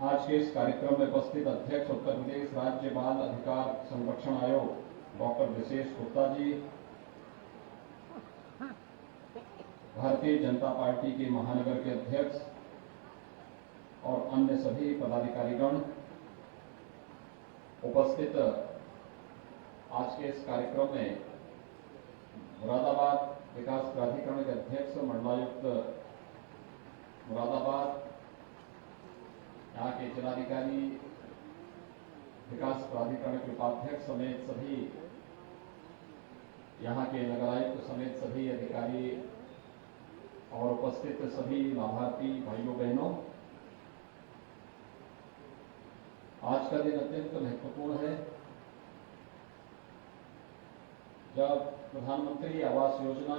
आज के इस कार्यक्रम में उपस्थित अध्यक्ष उत्तर प्रदेश राज्य बाल अधिकार संरक्षण आयोग डॉक्टर विशेष गुप्ता जी, भारतीय जनता पार्टी के महानगर के अध्यक्ष और अन्य सभी पदाधिकारीगण, उपस्थित आज के इस कार्यक्रम में मुरादाबाद विकास प्राधिकरण के अध्यक्ष मंडलायुक्त मुरादाबाद, यहाँ के जिलाधिकारी, विकास प्राधिकरण के उपाध्यक्ष समेत सभी, यहाँ के नगर आयुक्त समेत सभी अधिकारी और उपस्थित सभी लाभार्थी भाइयों बहनों, आज का दिन अत्यंत महत्वपूर्ण है जब प्रधानमंत्री आवास योजना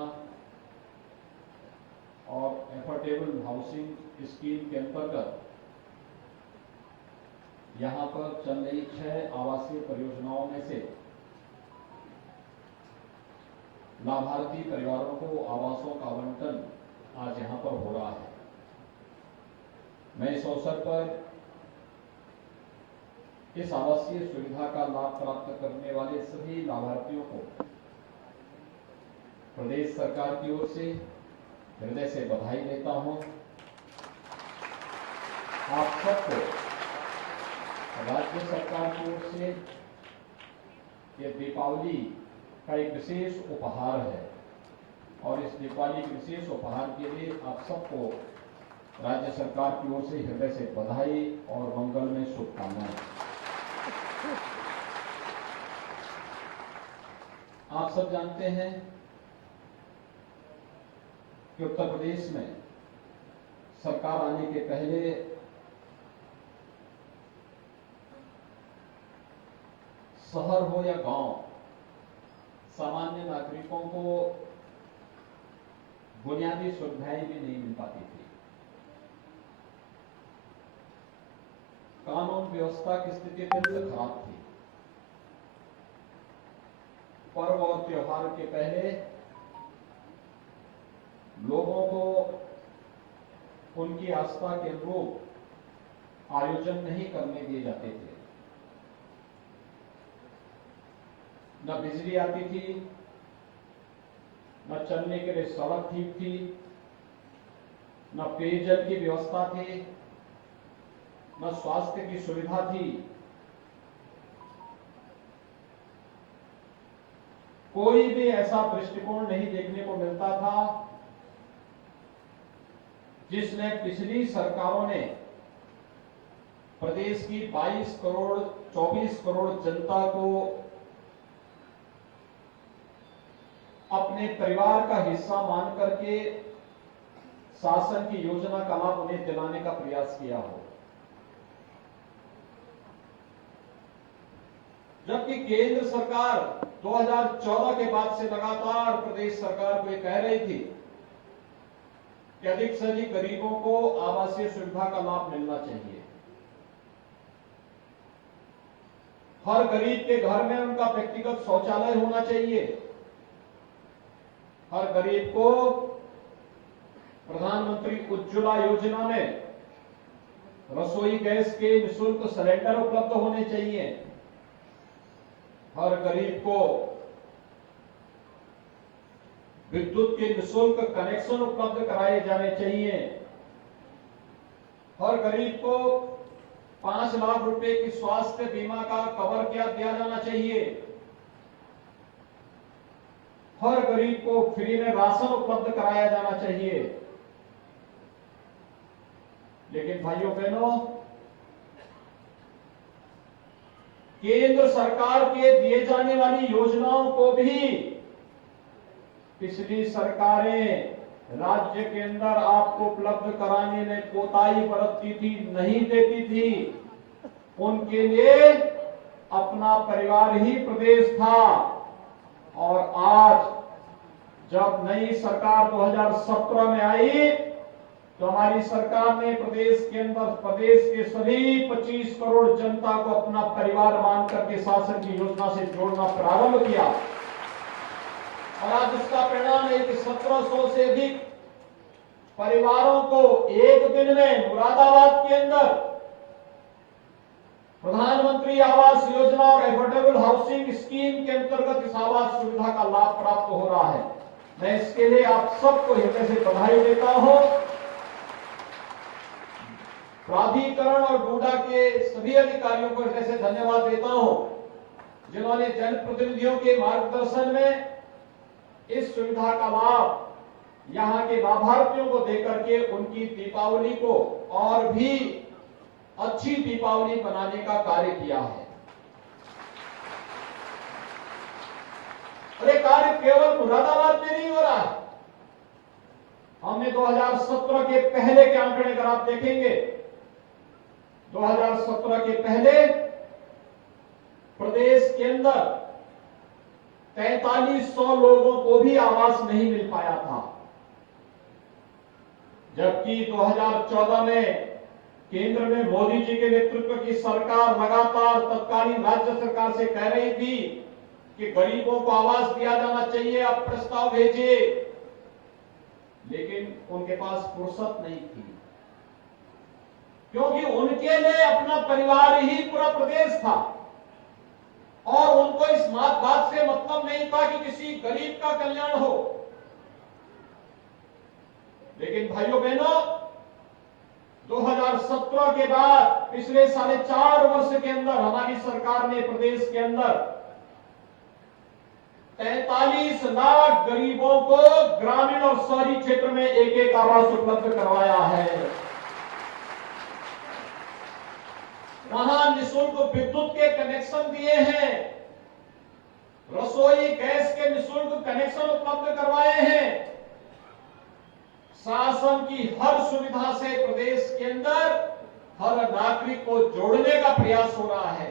और एफोर्डेबल हाउसिंग स्कीम के अंतर्गत यहां पर चल रही 6 आवासीय परियोजनाओं में से लाभार्थी परिवारों को आवासों का आवंटन आज यहां पर हो रहा है। मैं इस अवसर पर इस आवासीय सुविधा का लाभ प्राप्त करने वाले सभी लाभार्थियों को प्रदेश सरकार की ओर से हृदय से बधाई देता हूं। आप सबको राज्य सरकार की ओर से ये दीपावली का एक विशेष उपहार है और इस दीपावली के विशेष उपहार के लिए आप सबको राज्य सरकार की ओर से हृदय से बधाई और मंगल में शुभकामनाएं। आप सब जानते हैं कि उत्तर प्रदेश में सरकार आने के पहले शहर हो या गांव, सामान्य नागरिकों को बुनियादी सुविधाएं भी नहीं मिल पाती थी। कानून व्यवस्था की स्थिति अत्यंत खराब थी। पर्व और त्योहार के पहले लोगों को उनकी आस्था के अनुरूप आयोजन नहीं करने दिए जाते थे। न बिजली आती थी, न चलने के लिए सड़क ठीक थी, न पेयजल की व्यवस्था थी, न स्वास्थ्य की सुविधा थी। कोई भी ऐसा दृष्टिकोण नहीं देखने को मिलता था जिसने पिछली सरकारों ने प्रदेश की 22 करोड़ 24 करोड़ जनता को अपने परिवार का हिस्सा मान करके शासन की योजना का लाभ उन्हें दिलाने का प्रयास किया हो। जबकि केंद्र सरकार 2014 के बाद से लगातार प्रदेश सरकार को ये कह रही थी कि अधिक से अधिक गरीबों को आवासीय सुविधा का लाभ मिलना चाहिए। हर गरीब के घर में उनका व्यक्तिगत शौचालय होना चाहिए। हर गरीब को प्रधानमंत्री उज्ज्वला योजना में रसोई गैस के निःशुल्क सिलेंडर उपलब्ध होने चाहिए। हर गरीब को विद्युत के निःशुल्क कनेक्शन उपलब्ध कराए जाने चाहिए। हर गरीब को 5 लाख रुपए की स्वास्थ्य बीमा का कवर दिया जाना चाहिए। हर गरीब को फ्री में राशन उपलब्ध कराया जाना चाहिए। लेकिन भाइयों बहनों, केंद्र सरकार के दिए जाने वाली योजनाओं को भी पिछली सरकारें राज्य के अंदर आपको उपलब्ध कराने में कोताही बरतती थी, नहीं देती थी। उनके लिए अपना परिवार ही प्रदेश था। और आज जब नई सरकार 2017 में आई तो हमारी सरकार ने प्रदेश के अंदर प्रदेश के सभी 25 करोड़ जनता को अपना परिवार मान करके शासन की योजना से जोड़ना प्रारंभ किया। और आज इसका परिणाम है कि 1700 से अधिक परिवारों को एक दिन में मुरादाबाद के अंदर प्रधानमंत्री आवास योजना और एफोर्डेबल हाउसिंग स्कीम के अंतर्गत इस आवास सुविधा का लाभ प्राप्त हो रहा है। मैं इसके लिए आप सबको हृदय से बधाई देता हूं। प्राधिकरण और डूडा के सभी अधिकारियों को हृदय से धन्यवाद देता हूं, जिन्होंने जनप्रतिनिधियों के मार्गदर्शन में इस सुविधा का लाभ यहां के लाभार्थियों को देकर के उनकी दीपावली को और भी अच्छी दीपावली बनाने का कार्य किया है। और ये कार्य केवल मुरादाबाद में नहीं हो रहा है। हमने 2017 के पहले के आंकड़े अगर आप देखेंगे, 2017 के पहले प्रदेश के अंदर 4300 लोगों को भी आवास नहीं मिल पाया था, जबकि 2014 में केंद्र में मोदी जी के नेतृत्व की सरकार लगातार तत्कालीन राज्य सरकार से कह रही थी कि गरीबों को आवास दिया जाना चाहिए, आप प्रस्ताव भेजिए, लेकिन उनके पास फुर्सत नहीं थी, क्योंकि उनके लिए अपना परिवार ही पूरा प्रदेश था और उनको इस बात से मतलब नहीं था कि किसी गरीब का कल्याण हो। लेकिन भाइयों बहनों, 2017 के बाद पिछले 4.5 वर्ष के अंदर हमारी सरकार ने प्रदेश के अंदर 43 लाख गरीबों को ग्रामीण और शहरी क्षेत्र में एक आवास उपलब्ध करवाया है। वहां निःशुल्क विद्युत के कनेक्शन दिए हैं, रसोई गैस के निःशुल्क कनेक्शन उपलब्ध करवाए हैं। शासन की हर सुविधा से प्रदेश के अंदर हर नागरिक को जोड़ने का प्रयास हो रहा है।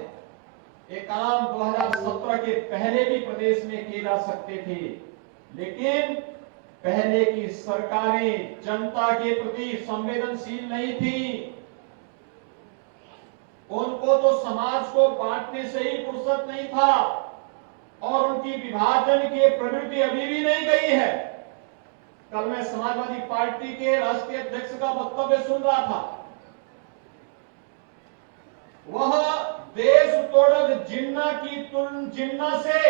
ये काम 2017 के पहले भी प्रदेश में किए जा सकते थे, लेकिन पहले की सरकारें जनता के प्रति संवेदनशील नहीं थी। उनको तो समाज को बांटने से ही फुर्सत नहीं था और उनकी विभाजन की प्रवृत्ति अभी भी नहीं गई है। कल मैं समाजवादी पार्टी के राष्ट्रीय अध्यक्ष का वक्तव्य सुन रहा था। वह देश तोड़क जिन्ना से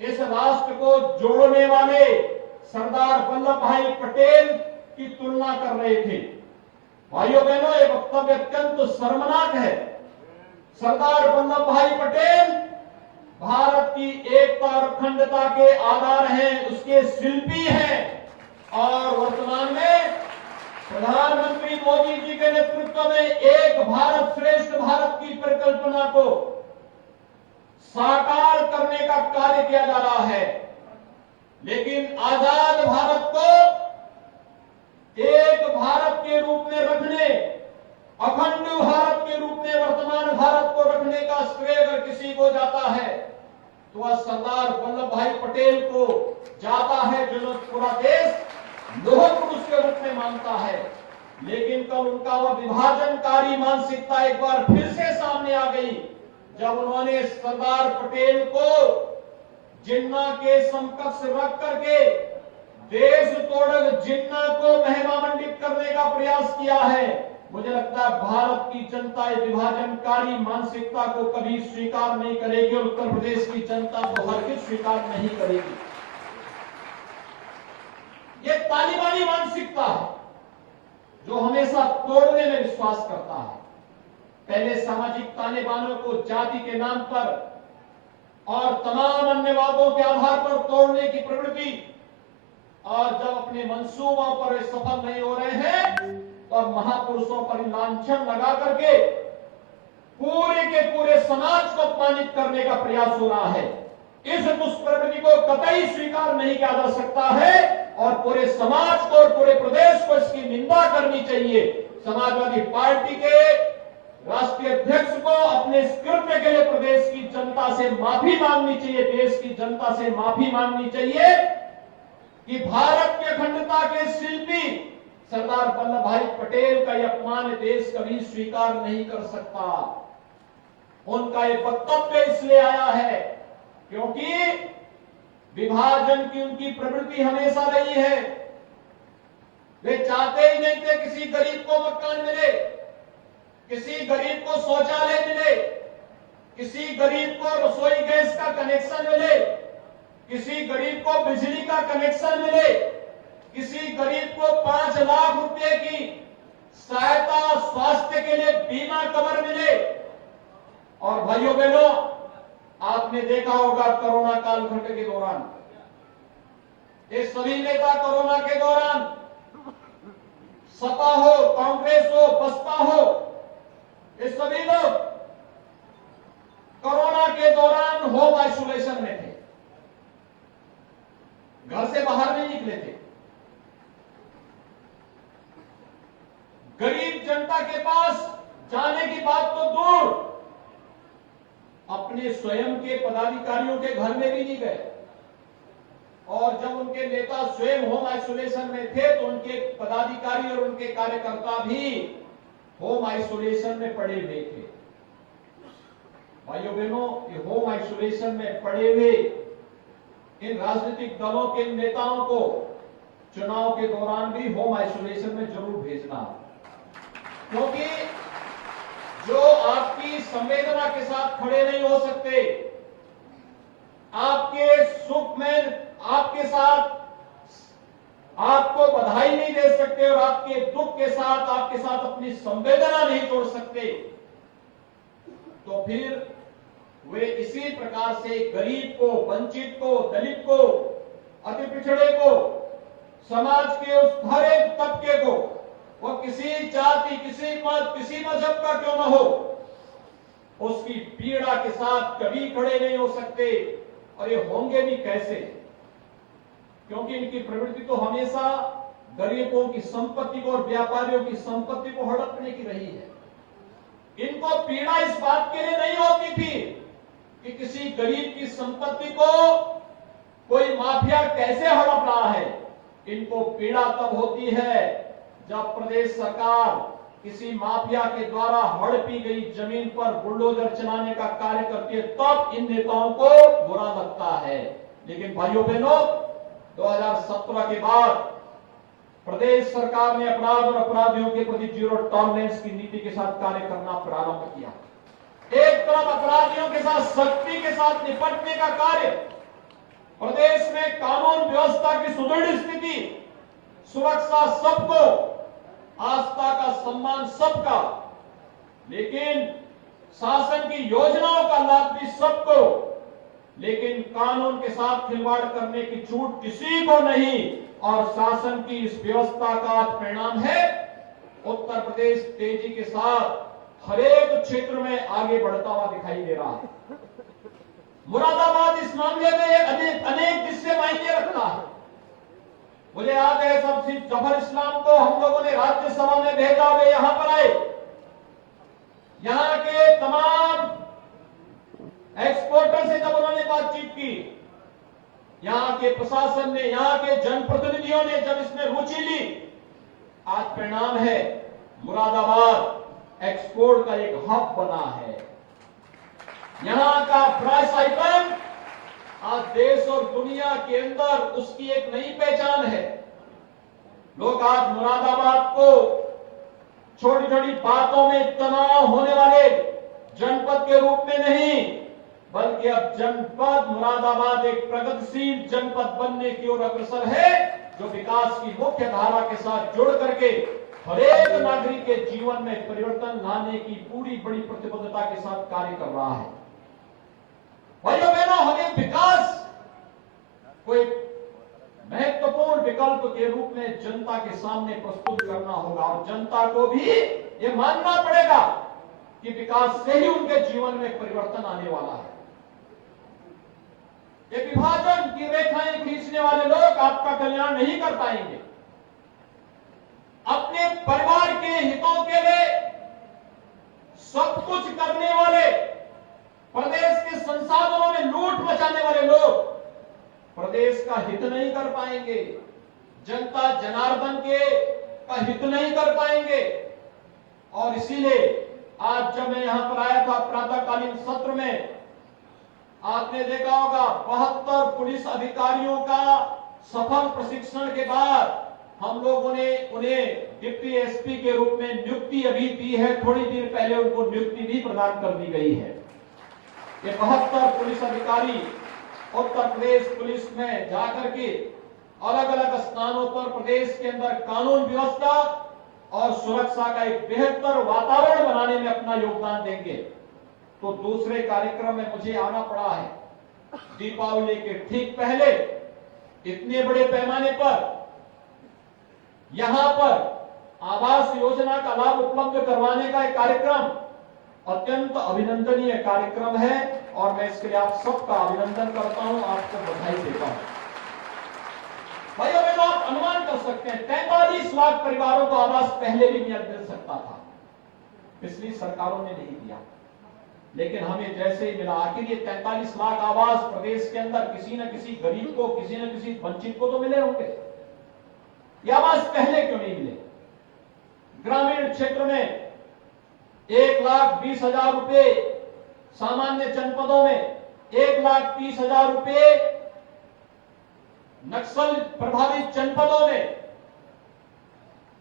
इस राष्ट्र को जोड़ने वाले सरदार वल्लभ भाई पटेल की तुलना कर रहे थे। भाइयों बहनों, ये वक्तव्य अत्यंत शर्मनाक है। सरदार वल्लभ भाई पटेल भारत की एकता और अखंडता के आधार हैं, उसके शिल्पी हैं और वर्तमान में प्रधानमंत्री मोदी जी के नेतृत्व में एक भारत श्रेष्ठ भारत की परिकल्पना को साकार करने का कार्य किया जा रहा है। लेकिन आजाद भारत को एक भारत के रूप में रखने, अखंड भारत के रूप में वर्तमान भारत को रखने का श्रेय अगर किसी को जाता है तो वह सरदार वल्लभ भाई पटेल को जाता है, जो पूरा देश लौह पुरुष के रूप में मानता है। लेकिन कल उनका वह विभाजनकारी मानसिकता एक बार फिर से सामने आ गई, जब उन्होंने सरदार पटेल को जिन्ना के समकक्ष रख करके देश तोड़क जिन्ना को महिमा मंडित करने का प्रयास किया है। मुझे लगता है भारत की जनता ये विभाजनकारी मानसिकता को कभी स्वीकार नहीं करेगी और उत्तर प्रदेश की जनता को हरगिज स्वीकार नहीं करेगी। ये तालिबानी मानसिकता है जो हमेशा तोड़ने में विश्वास करता है। पहले सामाजिक ताने बानों को जाति के नाम पर और तमाम अन्य वादों के आधार पर तोड़ने की प्रवृत्ति, और जब अपने मंसूबों पर सफल नहीं हो रहे हैं तो अब महापुरुषों पर लांछन लगा करके पूरे के पूरे समाज को अपमानित करने का प्रयास हो रहा है। इस दुष्प्रवृत्ति को कतई स्वीकार नहीं किया जा सकता है और पूरे समाज को और पूरे प्रदेश को इसकी निंदा करनी चाहिए। समाजवादी पार्टी के राष्ट्रीय अध्यक्ष को अपने इस कृत्य के लिए प्रदेश की जनता से माफी मांगनी चाहिए, देश की जनता से माफी मांगनी चाहिए कि भारत की अखंडता के शिल्पी सरदार वल्लभ भाई पटेल का यह अपमान देश कभी स्वीकार नहीं कर सकता। उनका यह वक्तव्य इसलिए आया है क्योंकि विभाजन की उनकी प्रवृत्ति हमेशा रही है। वे चाहते ही नहीं थे किसी गरीब को मकान मिले, किसी गरीब को शौचालय मिले, किसी गरीब को रसोई गैस का कनेक्शन मिले, किसी गरीब को बिजली का कनेक्शन मिले, किसी गरीब को 5 लाख रुपए की सहायता स्वास्थ्य के लिए बीमा कवर मिले। और भाइयों बहनों, आपने देखा होगा कोरोना कालखंड के दौरान ये सभी नेता कोरोना के दौरान, सपा हो, कांग्रेस हो, बसपा हो, ये सभी लोग कोरोना के दौरान होम आइसोलेशन में थे, घर से बाहर नहीं निकले थे। गरीब जनता के पास जाने की बात तो दूर, अपने स्वयं के पदाधिकारियों के घर में भी नहीं गए। और जब उनके नेता स्वयं होम आइसोलेशन में थे तो उनके पदाधिकारी और उनके कार्यकर्ता भी होम आइसोलेशन में पड़े हुए थे। भाइयों बहनों, ये होम आइसोलेशन में पड़े हुए इन राजनीतिक दलों के नेताओं को चुनाव के दौरान भी होम आइसोलेशन में जरूर भेजना, क्योंकि जो आपकी संवेदना के साथ खड़े नहीं हो सकते, आपके सुख में आपके साथ आपको बधाई नहीं दे सकते और आपके दुख के साथ आपके साथ अपनी संवेदना नहीं जोड़ सकते, तो फिर वे इसी प्रकार से गरीब को, वंचित को, दलित को, अति पिछड़े को, समाज के उस हर एक तबके को, वो किसी जाति, किसी मत, किसी मजहब का क्यों न हो, उसकी पीड़ा के साथ कभी खड़े नहीं हो सकते। और ये होंगे भी कैसे? क्योंकि इनकी प्रवृत्ति तो हमेशा गरीबों की संपत्ति को और व्यापारियों की संपत्ति को हड़पने की रही है। इनको पीड़ा इस बात के लिए नहीं होती थी कि किसी गरीब की संपत्ति को कोई माफिया कैसे हड़प रहा है। इनको पीड़ा तब होती है जब प्रदेश सरकार किसी माफिया के द्वारा हड़पी गई जमीन पर बुलडोजर चलाने का कार्य करती है, तब इन नेताओं को बुरा लगता है। लेकिन भाइयों बहनों, 2017 के बाद प्रदेश सरकार ने अपराध और अपराधियों के प्रति जीरो टॉलरेंस की नीति के साथ कार्य करना प्रारंभ किया। एक तरफ अपराधियों के साथ सख्ती के साथ निपटने का कार्य, प्रदेश में कानून व्यवस्था की सुदृढ़ स्थिति, सुरक्षा सबको, आस्था का सम्मान सबका, लेकिन शासन की योजनाओं का लाभ भी सबको, लेकिन कानून के साथ खिलवाड़ करने की छूट किसी को नहीं। और शासन की इस व्यवस्था का परिणाम है उत्तर प्रदेश तेजी के साथ हर एक क्षेत्र में आगे बढ़ता हुआ दिखाई दे रहा है। मुरादाबाद इस मामले में अनेक किस्से मायने रखता है। मुझे याद है सबसे जफर इस्लाम को हम लोगों ने राज्यसभा में भेजा, वे यहां पर आए, यहां के तमाम एक्सपोर्टर से जब उन्होंने बातचीत की, यहां के प्रशासन ने, यहां के जनप्रतिनिधियों ने जब इसमें रुचि ली, आज परिणाम है मुरादाबाद एक्सपोर्ट का एक हब बना है। यहां का प्राइस आइटम आज देश और दुनिया के अंदर उसकी एक नई पहचान है। लोग आज मुरादाबाद को छोटी छोटी बातों में तनाव होने वाले जनपद के रूप में नहीं, बल्कि अब जनपद मुरादाबाद एक प्रगतिशील जनपद बनने की ओर अग्रसर है, जो विकास की मुख्य धारा के साथ जुड़ करके हर एक नागरिक के जीवन में परिवर्तन लाने की पूरी बड़ी प्रतिबद्धता के साथ कार्य कर रहा है। भाइयों बहनों, हमें विकास को एक महत्वपूर्ण विकल्प के रूप में जनता के सामने प्रस्तुत करना होगा और जनता को भी ये मानना पड़ेगा कि विकास से ही उनके जीवन में परिवर्तन आने वाला है। ये विभाजन की रेखाएं खींचने वाले लोग आपका कल्याण नहीं कर पाएंगे। अपने परिवार के हितों के लिए सब कुछ करने वाले, प्रदेश के संसाधनों में लूट मचाने वाले लोग प्रदेश का हित नहीं कर पाएंगे, जनता जनार्दन के का हित नहीं कर पाएंगे। और इसीलिए आज जब मैं यहां पर आया था प्रातःकालीन सत्र में, आपने देखा होगा 72 पुलिस अधिकारियों का सफल प्रशिक्षण के बाद हम लोगों ने उन्हें डिप्टी एसपी के रूप में नियुक्ति अभी दी है, थोड़ी देर पहले उनको नियुक्ति भी प्रदान कर दी गई है। ये 72 पुलिस अधिकारी उत्तर प्रदेश पुलिस में जाकर के अलग अलग स्थानों पर प्रदेश के अंदर कानून व्यवस्था और सुरक्षा का एक बेहतर वातावरण बनाने में अपना योगदान देंगे। तो दूसरे कार्यक्रम में मुझे आना पड़ा है। दीपावली के ठीक पहले इतने बड़े पैमाने पर यहां पर आवास योजना का लाभ उपलब्ध करवाने का एक कार्यक्रम अत्यंत अभिनंदनीय कार्यक्रम है और मैं इसके लिए आप सबका अभिनंदन करता हूं, आपको बधाई देता हूं। भाइयों बहनों, आप अनुमान कर सकते हैं 43 लाख परिवारों को आवास पहले भी मिल सकता था, पिछली सरकारों ने नहीं दिया, लेकिन हमें जैसे ही मिला। आखिर ये 43 लाख आवास प्रदेश के अंदर किसी न किसी गरीब को, किसी न किसी वंचित को तो मिले होंगे। ये आवास पहले क्यों नहीं मिले? ग्रामीण क्षेत्र में 1,20,000 रुपए, सामान्य जनपदों में 1,30,000 रुपए, नक्सल प्रभावित जनपदों में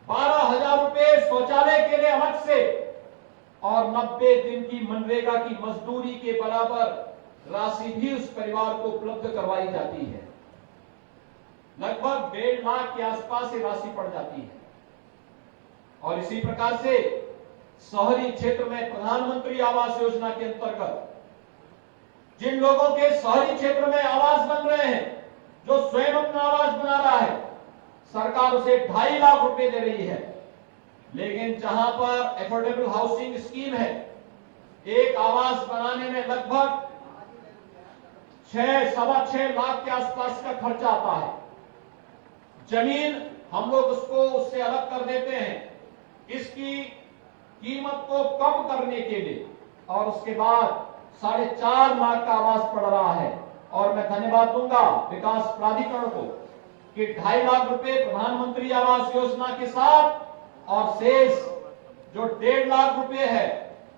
12,000 रुपए शौचालय के लिए अलग से और 90 दिन की मनरेगा की मजदूरी के बराबर राशि भी उस परिवार को उपलब्ध करवाई जाती है। लगभग 1.5 लाख के आसपास ये राशि पड़ जाती है। और इसी प्रकार से शहरी क्षेत्र में प्रधानमंत्री आवास योजना के अंतर्गत जिन लोगों के शहरी क्षेत्र में आवास बन रहे हैं, जो स्वयं अपना आवास बना रहा है, सरकार उसे 2.5 लाख रुपए दे रही है। लेकिन जहां पर एफोर्डेबल हाउसिंग स्कीम है, एक आवास बनाने में लगभग 6-6.25 लाख के आसपास का खर्चा आता है। जमीन हम लोग उससे अलग कर देते हैं, इसकी कीमत को कम करने के लिए, और उसके बाद 4.5 लाख का आवास पड़ रहा है। और मैं धन्यवाद दूंगा विकास प्राधिकरण को कि 2.5 लाख रुपए प्रधानमंत्री आवास योजना के साथ और शेष जो 1.5 लाख रुपए है,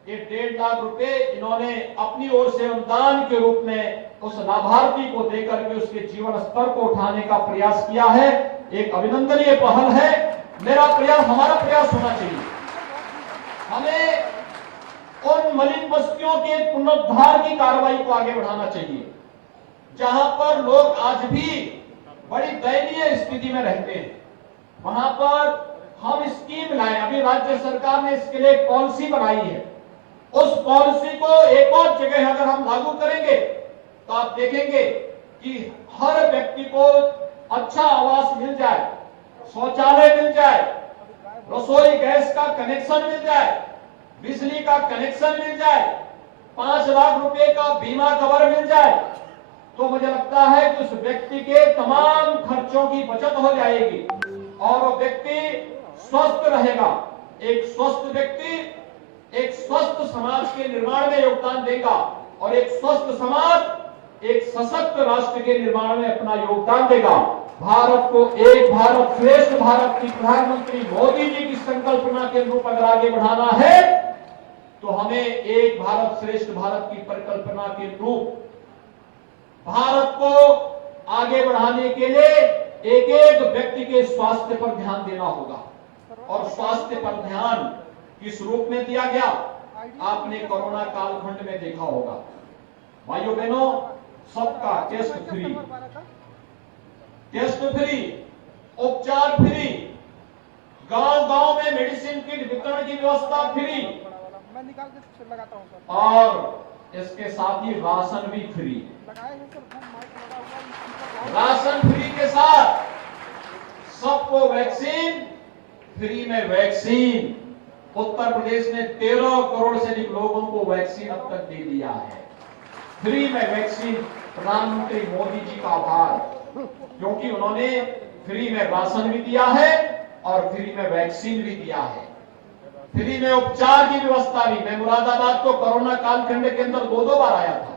ये 1.5 लाख रुपए इन्होंने अपनी ओर से अनुदान के रूप में उस लाभार्थी को देकर के उसके जीवन स्तर को उठाने का प्रयास किया है। एक अभिनंदनीय पहल है। मेरा प्रयास, हमारा प्रयास होना चाहिए, हमें उन मलिन बस्तियों के पुनरुद्धार की कार्रवाई को आगे बढ़ाना चाहिए जहां पर लोग आज भी बड़ी दयनीय स्थिति में रहते हैं। वहां पर हम स्कीम लाए, अभी राज्य सरकार ने इसके लिए एक पॉलिसी बनाई है। उस पॉलिसी को एक और जगह अगर हम लागू करेंगे तो आप देखेंगे कि हर व्यक्ति को अच्छा आवास मिल जाए, शौचालय मिल जाए, रसोई गैस का कनेक्शन मिल जाए, बिजली का कनेक्शन मिल जाए, 5 लाख रुपए का बीमा कवर मिल जाए, तो मुझे लगता है कि उस व्यक्ति के तमाम खर्चों की बचत हो जाएगी और वो व्यक्ति स्वस्थ रहेगा। एक स्वस्थ व्यक्ति एक स्वस्थ समाज के निर्माण में योगदान देगा और एक स्वस्थ समाज एक सशक्त राष्ट्र के निर्माण में अपना योगदान देगा। भारत को एक भारत श्रेष्ठ भारत की प्रधानमंत्री मोदी जी की संकल्पना के अनुरूप अगर आगे बढ़ाना है तो हमें एक भारत श्रेष्ठ भारत की परिकल्पना के अनुरूप भारत को आगे बढ़ाने के लिए एक एक व्यक्ति के स्वास्थ्य पर ध्यान देना होगा। और स्वास्थ्य पर ध्यान किस रूप में दिया गया, आपने कोरोना कालखंड में देखा होगा। भाइयों बहनों, सबका टेस्ट फ्री, उपचार फ्री, गांव-गांव में मेडिसिन किट वितरण की व्यवस्था फ्री, मैं निकाल के लगाता हूं, और इसके साथ ही राशन भी फ्री। राशन फ्री के साथ सबको वैक्सीन फ्री में वैक्सीन। उत्तर प्रदेश ने 13 करोड़ से अधिक लोगों को वैक्सीन अब तक दे दिया है। फ्री में वैक्सीन, प्रधानमंत्री मोदी जी का आभार, क्योंकि उन्होंने फ्री में राशन भी दिया है और फ्री में वैक्सीन भी दिया है। फ्री में उपचार की व्यवस्था भी। मैं मुरादाबाद को कोरोना कालखंड के अंदर 2 बार आया था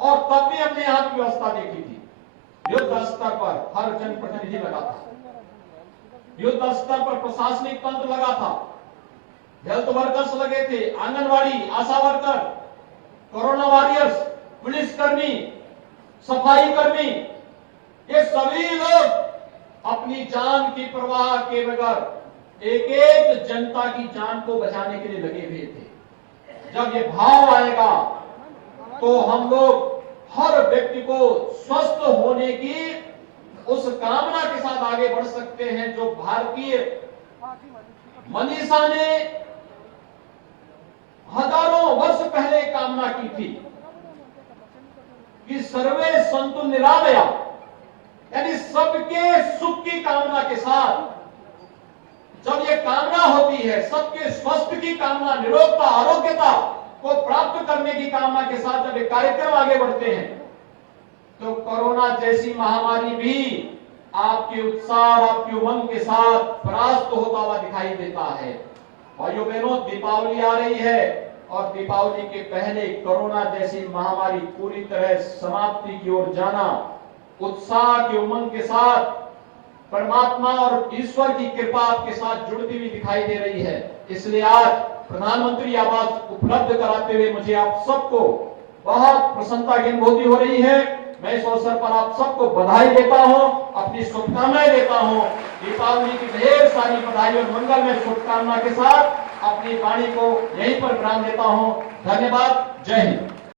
और तब भी हमने यहां की व्यवस्था देखी थी। युद्ध स्तर पर हर जनप्रतिनिधि लगा था, युद्ध स्तर पर प्रशासनिक तंत्र लगा था, हेल्थ वर्कर्स लगे थे, आंगनवाड़ी, आशा वर्कर, कोरोना वॉरियर्स, पुलिसकर्मी, सफाई कर्मी, ये सभी लोग अपनी जान की परवाह के बगैर एक एक जनता की जान को बचाने के लिए लगे हुए थे। जब ये भाव आएगा तो हम लोग हर व्यक्ति को स्वस्थ होने की उस कामना के साथ आगे बढ़ सकते हैं जो भारतीय मनीषा ने हजारों वर्ष पहले कामना की थी कि सर्वे संतु निरामया, यानी सबके सुख की कामना के साथ जब ये कामना होती है, सबके स्वास्थ्य की कामना, निरोगता, आरोग्यता को प्राप्त करने की कामना के साथ जब ये कार्यक्रम आगे बढ़ते हैं तो कोरोना जैसी महामारी भी आपके उत्साह, आपकी उमंग के साथ परास्त होता हुआ दिखाई देता है। भाइयों बहनों, दीपावली आ रही है और दीपावली के पहले कोरोना जैसी महामारी पूरी तरह समाप्ति की ओर जाना उत्साह की उमंग के साथ परमात्मा और ईश्वर की कृपा आपके साथ जुड़ती हुई दिखाई दे रही है। इसलिए आज प्रधानमंत्री आवास उपलब्ध कराते हुए मुझे आप सबको बहुत प्रसन्नता की अनुभूति हो रही है। मैं इस अवसर पर आप सबको बधाई देता हूं, अपनी शुभकामनाएं देता हूं। दीपावली की ढेर सारी बधाई और मंगल में शुभकामना के साथ अपनी वाणी को यहीं पर विराम देता हूं। धन्यवाद। जय हिंद।